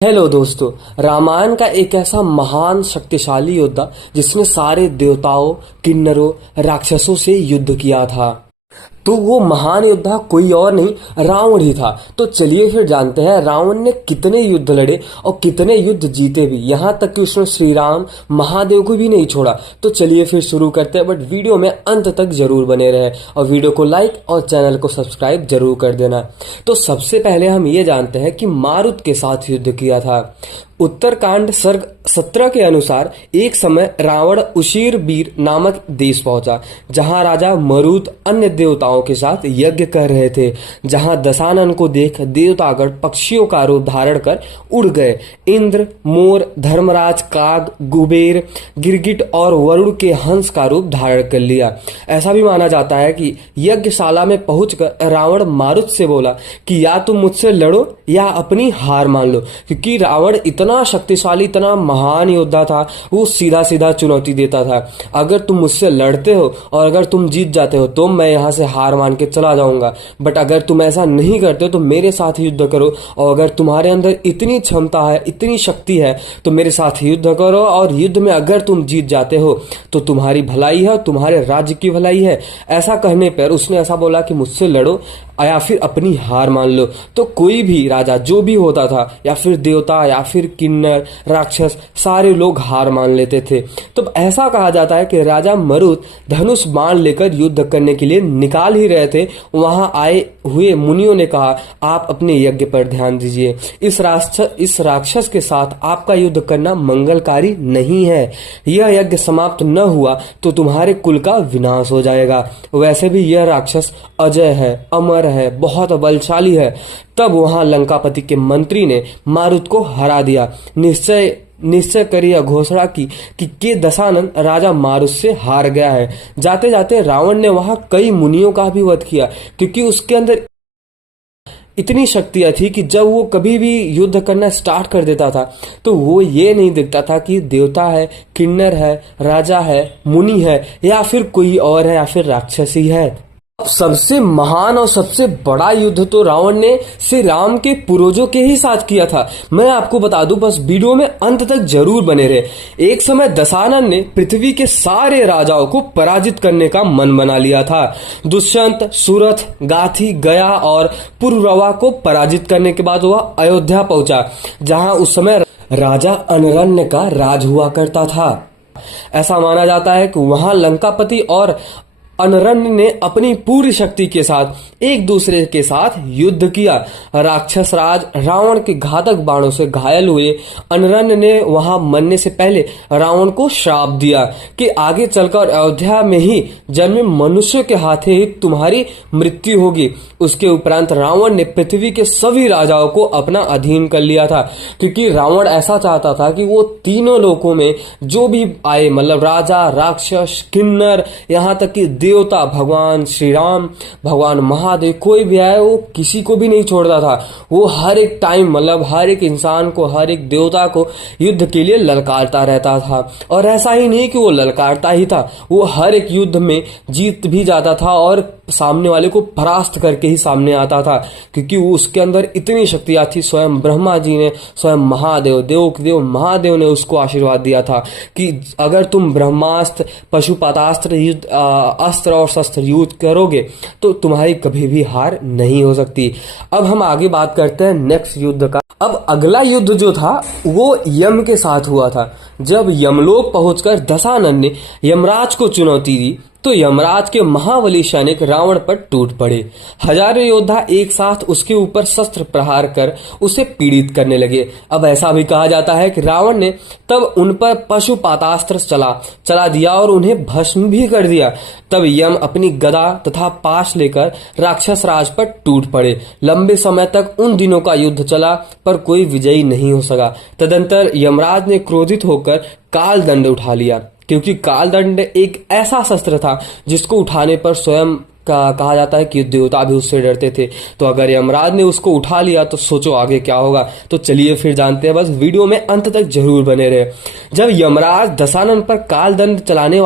Hello दोस्तों। रामायण का एक ऐसा महान शक्तिशाली योद्धा जिसने सारे देवताओं, किन्नरों, राक्षसों से युद्ध किया था, तो वो महान योद्धा कोई और नहीं रावण ही था। तो चलिए फिर जानते हैं रावण ने कितने युद्ध लड़े और कितने युद्ध जीते भी, यहाँ तक कि उसने श्री राम महादेव को भी नहीं छोड़ा। तो चलिए फिर शुरू करते हैं, बट वीडियो में अंत तक जरूर बने रहे और वीडियो को लाइक और चैनल को सब्सक्राइब जरूर कर देना। तो सबसे पहले हम ये जानते हैं कि मारुत के साथ युद्ध किया था। उत्तरकांड सर्ग 17 के अनुसार एक समय रावण उशीर बीर नामक देश पहुंचा, जहां राजा मरुत अन्य देवताओं के साथ यज्ञ कर रहे थे। जहां दशानन को देख देवतागण पक्षियों का रूप धारण कर उड़ गए। इंद्र, मोर, धर्मराज, काग, कुबेर, गिरगिट और वरुण के हंस का रूप धारण कर लिया। ऐसा भी माना जाता है कि यज्ञशाला में पहुंचकर रावण मारुत से बोला कि या तुम मुझसे लड़ो या अपनी हार मान लो, क्योंकि रावण इतना शक्तिशाली, इतना महान योद्धा था। वो सीधा सीधा चुनौती देता था, अगर तुम मुझसे लड़ते हो और अगर तुम जीत जाते हो तो मैं यहाँ से हार मान के चला जाऊंगा, बट अगर तुम ऐसा नहीं करते हो तो मेरे साथ युद्ध करो, और अगर तुम्हारे अंदर इतनी क्षमता है, इतनी शक्ति है तो मेरे साथ युद्ध करो, और युद्ध में अगर तुम जीत जाते हो तो तुम्हारी भलाई है, तुम्हारे राज्य की भलाई है। ऐसा कहने पर उसने ऐसा बोला कि मुझसे लड़ो या फिर अपनी हार मान लो। तो कोई भी राजा जो भी होता था, या फिर देवता या फिर किन्नर, राक्षस, सारे लोग हार मान लेते थे। तो ऐसा कहा जाता है कि राजा मरुत धनुष बाण लेकर युद्ध करने के लिए निकाल ही रहे थे। वहां आए हुए मुनियों ने कहा, आप अपने यज्ञ पर ध्यान दीजिए, इस राक्षस के साथ आपका युद्ध करना मंगलकारी नहीं है। यह यज्ञ समाप्त न हुआ तो तुम्हारे कुल का विनाश हो जाएगा। वैसे भी यह राक्षस अजय है, अमर है, बहुत बलशाली है। तब वहां लंकापति के मंत्री ने मारुत को हरा दिया। निश्चय कर यह घोषणा की कि दशानन राजा मारुत से हार गया है। जाते जाते रावण ने वहां कई मुनियों का भी वध किया, क्योंकि उसके अंदर इतनी शक्तियां थी कि जब वो कभी भी युद्ध करना स्टार्ट कर देता था तो वो ये नहीं देखता था कि देवता है, किन्नर है, राजा है, मुनि है, या फिर कोई और है, या फिर राक्षसी है। सबसे महान और सबसे बड़ा युद्ध तो रावण ने श्री राम के पूर्वजों के ही साथ किया था। मैं आपको बता दूं, बस वीडियो में अंत तक जरूर बने रहे। एक समय दशानन ने पृथ्वी के सारे राजाओं को पराजित करने का मन बना लिया था। दुष्यंत, सुरथ, गाथी, गया और पुररवा को पराजित करने के बाद वह अयोध्या पहुंचा, जहां उस समय राजा अनरण्य का राज हुआ करता था। ऐसा माना जाता है कि वहां लंकापति और अनरण्य ने अपनी पूरी शक्ति के साथ एक दूसरे के साथ युद्ध किया। राक्षस राज रावण के घातक बाणों से घायल हुए अनरण्य ने वहां मरने से पहले रावण को श्राप दिया कि आगे चलकर अयोध्या में ही जन्मे मनुष्य के हाथे ही तुम्हारी मृत्यु होगी। उसके उपरांत रावण ने पृथ्वी के सभी राजाओं को अपना अधीन कर लिया था, क्योंकि रावण ऐसा चाहता था कि वो तीनों लोकों में जो भी आए, मतलब राजा, राक्षस, किन्नर, यहाँ तक कि देवता, भगवान श्री राम, भगवान महादेव, कोई भी आए वो किसी को भी नहीं छोड़ता था। वो हर एक टाइम, मतलब हर एक इंसान को, हर एक देवता को युद्ध के लिए ललकारता रहता था। और ऐसा ही नहीं कि वो ललकारता ही था, वो हर एक युद्ध में जीत भी जाता था और सामने वाले को परास्त करके ही सामने आता था, क्योंकि वो उसके अंदर इतनी शक्तियां थी। स्वयं ब्रह्मा जी ने, स्वयं महादेव, देव महादेव ने उसको आशीर्वाद दिया था कि अगर तुम ब्रह्मास्त्र, पशुपतास्त्र, अस्त्र और शस्त्र यूज करोगे तो तुम्हारी कभी भी हार नहीं हो सकती। अब हम आगे बात करते हैं नेक्स्ट युद्ध का। अब अगला युद्ध जो था वो यम के साथ हुआ था। जब यमलोक पहुंचकर दशानन ने यमराज को चुनौती दी तो यमराज के महाबली सैनिक रावण पर टूट पड़े। हजारों योद्धा एक साथ उसके ऊपर शस्त्र प्रहार कर उसे पीड़ित करने लगे। अब ऐसा भी कहा जाता है कि रावण ने तब उन पर पशुपातास्त्र चला दिया और उन्हें भस्म भी कर दिया। तब यम अपनी गदा तथा पाश लेकर राक्षस राज पर टूट पड़े। लंबे समय तक उन दिनों का युद्ध चला, पर कोई विजयी नहीं हो सका। तदंतर यमराज ने क्रोधित होकर काल दंड उठा लिया, क्योंकि काल दंड एक ऐसा शस्त्र था जिसको उठाने पर स्वयं कहा जाता है कि देवता भी उससे डरते थे। तो अगर यमराज ने उसको उठा लिया तो सोचो आगे क्या होगा। तो चलिए फिर जानते हैं, बस वीडियो में अंत तक जरूर बने रहे। जब यमराज दशानन पर काल दंड चलाने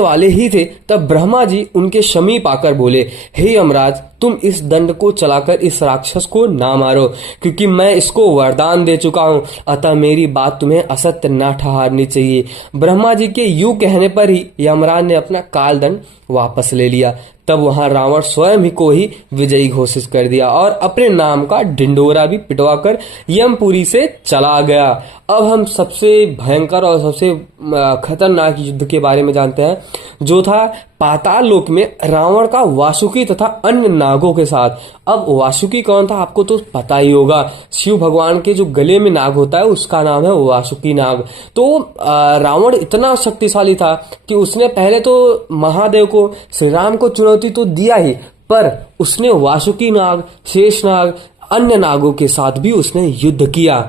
वाले ही थे तब ब्रह्मा जी उनके समीप आकर बोले, हे यमराज, तुम इस दंड को चलाकर इस राक्षस को ना मारो, क्योंकि मैं इसको वरदान दे चुका हूं, अतः मेरी बात तुम्हें असत्य ना ठहरनी चाहिए। ब्रह्मा जी के यूं कहने पर ही यमराज ने अपना कालदंड वापस ले लिया। तब वहां रावण स्वयं ही को ही विजयी घोषित कर दिया और अपने नाम का ढिंडोरा भी पिटवाकर यमपुरी से चला गया। अब हम सबसे भयंकर और सबसे खतरनाक युद्ध के बारे में जानते हैं, जो था पाताल लोक में रावण का वासुकी तथा अन्य नागों के साथ। अब वासुकी कौन था आपको तो पता ही होगा, शिव भगवान के जो गले में नाग होता है उसका नाम है वासुकी नाग। तो रावण इतना शक्तिशाली था कि उसने पहले तो महादेव को, श्री राम को चुनौती तो दिया ही, पर उसने वासुकी नाग, शेष नाग, अन्य नागों के साथ भी उसने युद्ध किया।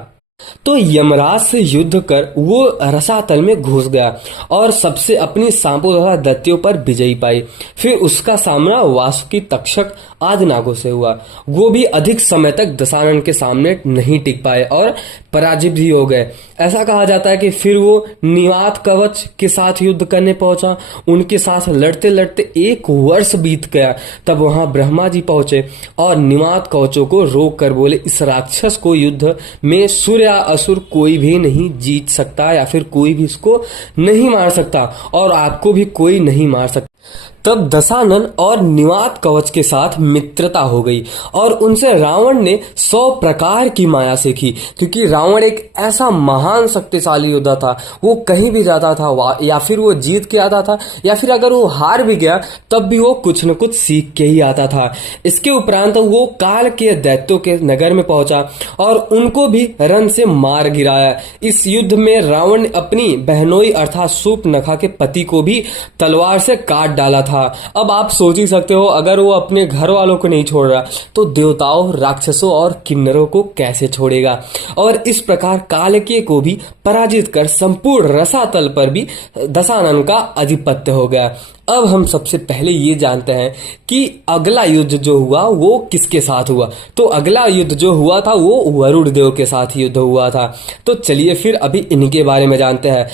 तो यमराज से युद्ध कर वो रसातल में घुस गया और सबसे अपनी सांपों तथा दैत्यों पर विजयी पाई। फिर उसका सामना वासुकी, तक्षक आदि नागों से हुआ। वो भी अधिक समय तक दशानन के सामने नहीं टिक पाए और पराजित भी हो गए। ऐसा कहा जाता है कि फिर वो निवात कवच के साथ युद्ध करने पहुंचा। उनके साथ लड़ते लड़ते 1 वर्ष बीत गया। तब वहां ब्रह्मा जी पहुंचे और निवात कवचों को रोक कर बोले, इस राक्षस को युद्ध में सूर्य या असुर कोई भी नहीं जीत सकता, या फिर कोई भी इसको नहीं मार सकता, और आपको भी कोई नहीं मार सकता। तब दशानन और निवात कवच के साथ मित्रता हो गई और उनसे रावण ने 100 प्रकार की माया सीखी, क्योंकि रावण एक ऐसा महान शक्तिशाली योद्धा था। वो कहीं भी जाता था, या फिर वो जीत के आता था, या फिर अगर वो हार भी गया तब भी वो कुछ न कुछ सीख के ही आता था। इसके उपरांत वो काल के दैत्यों के नगर में पहुंचा और उनको भी रन से मार गिराया। इस युद्ध में रावण ने अपनी बहनोई अर्थात शूर्पणखा के पति को भी तलवार से काट डाला था। अब आप सोच ही सकते हो, अगर वो अपने घर वालों को नहीं छोड़ रहा तो देवताओं, राक्षसों और किन्नरों को कैसे छोड़ेगा। और इस प्रकार कालकेय को भी पराजित कर संपूर्ण रसातल पर भी दशानन का आधिपत्य हो गया। अब हम सबसे पहले ये जानते हैं कि अगला युद्ध जो हुआ वो किसके साथ हुआ। तो अगला युद्ध जो हुआ था वो वरुण देव के साथ युद्ध हुआ था। तो चलिए फिर अभी इनके बारे में जानते हैं।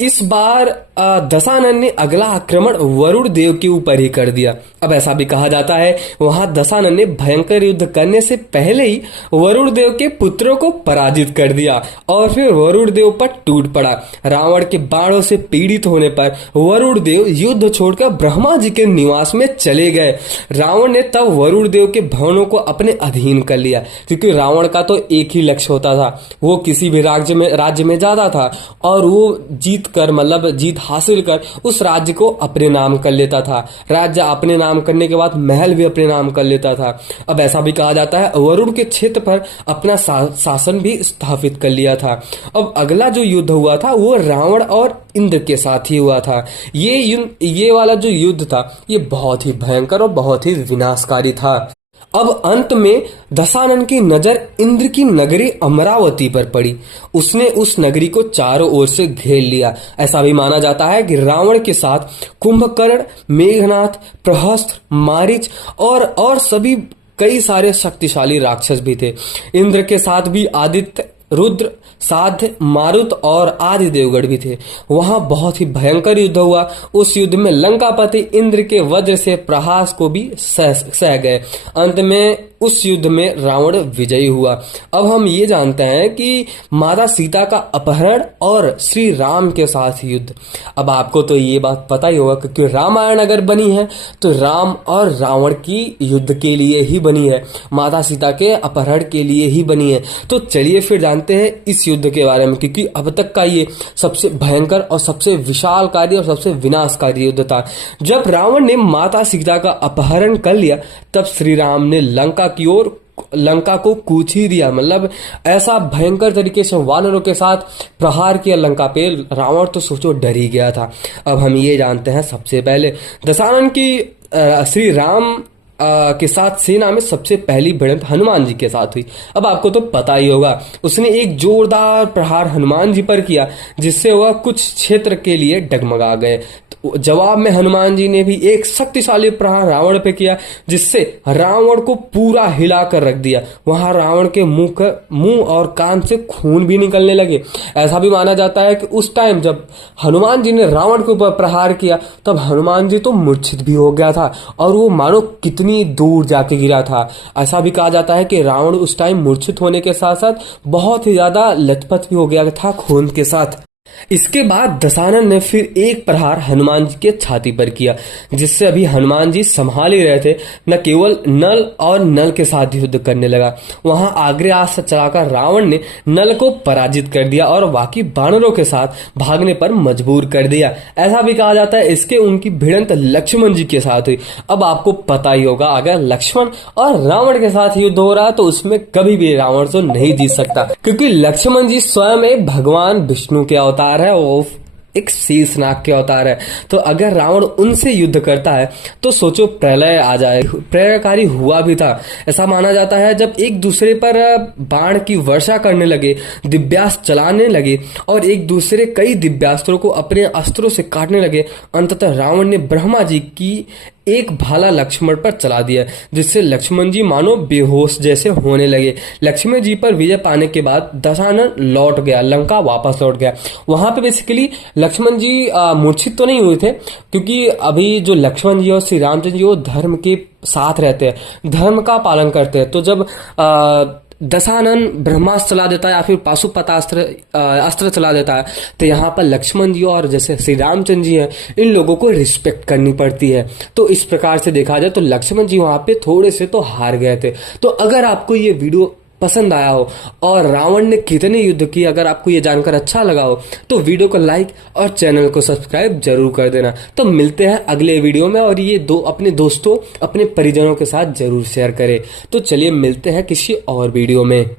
इस बार दशानन ने अगला आक्रमण वरुण देव के ऊपर ही कर दिया। अब ऐसा भी कहा जाता है वहां दशानन ने भयंकर युद्ध करने से पहले ही वरुण देव के पुत्रों को पराजित कर दिया और फिर वरुण देव पर टूट पड़ा। रावण के बाणों से पीड़ित होने पर वरुण देव युद्ध छोड़कर ब्रह्मा जी के निवास में चले गए। रावण ने तब वरुण देव के भवनों को अपने अधीन कर लिया, क्योंकि रावण का तो एक ही लक्ष्य होता था, वो किसी भी राज्य में जाता था और वो जीत कर, मतलब जीत हासिल कर उस राज्य को अपने नाम कर लेता था। राज्य अपने नाम करने के बाद महल भी अपने नाम कर लेता था। अब ऐसा भी कहा जाता है वरुण के क्षेत्र पर अपना शासन भी स्थापित कर लिया था। अब अगला जो युद्ध हुआ था वो रावण और इंद्र के साथ ही हुआ था। ये वाला जो युद्ध था ये बहुत ही भयंकर और बहुत ही विनाशकारी था। अब अंत में दशानन की नजर इंद्र की नगरी अमरावती पर पड़ी। उसने उस नगरी को चारों ओर से घेर लिया। ऐसा भी माना जाता है कि रावण के साथ कुंभकर्ण, मेघनाथ, प्रहस्त्र, मारीच और सभी कई सारे शक्तिशाली राक्षस भी थे। इंद्र के साथ भी आदित्य, रुद्र, साध्य, मारुत और आदि देवगढ़ भी थे। वहां बहुत ही भयंकर युद्ध हुआ। उस युद्ध में लंकापति इंद्र के वज्र से प्रहास को भी सह गए। अंत में उस युद्ध में रावण विजयी हुआ। अब हम ये जानते हैं कि माता सीता का अपहरण और श्री राम के साथ युद्ध। अब आपको तो ये बात पता ही होगा, क्योंकि रामायण अगर बनी है तो राम और रावण की युद्ध के लिए ही बनी है, माता सीता के अपहरण के लिए ही बनी है। तो चलिए फिर जानते हैं इस युद्ध के बारे में, क्योंकि अब तक का ये सबसे भयंकर और सबसे विशालकारी और सबसे विनाशकारी युद्ध था। जब रावण ने माता सीता का अपहरण कर लिया तब श्री राम ने लंका को कूच ही दिया। मतलब ऐसा भयंकर तरीके से वानरों के साथ प्रहार किया लंका पे। रावण तो सोचो डर ही गया था। अब हम ये जानते हैं सबसे पहले दशानन की श्री राम के साथ सेना में सबसे पहली भिड़ंत हनुमान जी के साथ हुई। अब आपको तो पता ही होगा, उसने एक जोरदार प्रहार हनुमान जी पर किया जिससे वह कुछ क्षेत्र के लिए डगमगा गए। जवाब में हनुमान जी ने भी एक शक्तिशाली प्रहार रावण पे किया, जिससे रावण को पूरा हिलाकर रख दिया। वहां रावण के मुंह और कान से खून भी निकलने लगे। ऐसा भी माना जाता है कि उस टाइम जब हनुमान जी ने रावण के ऊपर प्रहार किया, तब हनुमान जी तो मूर्छित भी हो गया था और वो मानो कितनी दूर जाके गिरा था। ऐसा भी कहा जाता है कि रावण उस टाइम मूर्छित होने के साथ साथ बहुत ही ज्यादा लथपथ भी हो गया था खून के साथ। इसके बाद दशानन ने फिर एक प्रहार हनुमान जी के छाती पर किया, जिससे अभी हनुमान जी संभाल ही रहे थे, न केवल नल और नल के साथ युद्ध करने लगा। वहां आग्नेयास्त्र चलाकर रावण ने नल को पराजित कर दिया और बाकी वानरों के साथ भागने पर मजबूर कर दिया। ऐसा भी कहा जाता है इसके उनकी भिड़ंत लक्ष्मण जी के साथ हुई। अब आपको पता ही होगा, अगर लक्ष्मण और रावण के साथ युद्ध हो रहा है तो उसमें कभी भी रावण तो नहीं जीत सकता, क्योंकि लक्ष्मण जी स्वयं एक भगवान विष्णु के अवतार है, वो एक शेषनाग के अवतार है। तो अगर रावण उनसे युद्ध करता है तो सोचो प्रलय आ जाए। प्रलयकारी हुआ भी था। ऐसा माना जाता है जब एक दूसरे पर बाण की वर्षा करने लगे, दिव्यास्त्र चलाने लगे और एक दूसरे कई दिव्यास्त्रों को अपने अस्त्रों से काटने लगे, अंततः रावण ने ब्रह्मा जी की एक भाला लक्ष्मण पर चला दिया, जिससे लक्ष्मण जी मानो बेहोश जैसे होने लगे। लक्ष्मण जी पर विजय पाने के बाद दशानन लौट गया, लंका वापस लौट गया। वहां पे बेसिकली लक्ष्मण जी मूर्छित तो नहीं हुए थे, क्योंकि अभी जो लक्ष्मण जी और श्री रामचंद्र जी वो धर्म के साथ रहते हैं, धर्म का पालन करते हैं। तो जब दशानन ब्रह्मास्त्र चला देता है या फिर पाशुपतास्त्र अस्त्र चला देता है, तो यहाँ पर लक्ष्मण जी और जैसे श्री रामचंद्र जी हैं, इन लोगों को रिस्पेक्ट करनी पड़ती है। तो इस प्रकार से देखा जाए तो लक्ष्मण जी वहां पे थोड़े से तो हार गए थे। तो अगर आपको ये वीडियो पसंद आया हो और रावण ने कितने युद्ध किए, अगर आपको ये जानकर अच्छा लगा हो, तो वीडियो को लाइक और चैनल को सब्सक्राइब जरूर कर देना। तो मिलते हैं अगले वीडियो में, और ये अपने दोस्तों, अपने परिजनों के साथ जरूर शेयर करें। तो चलिए मिलते हैं किसी और वीडियो में।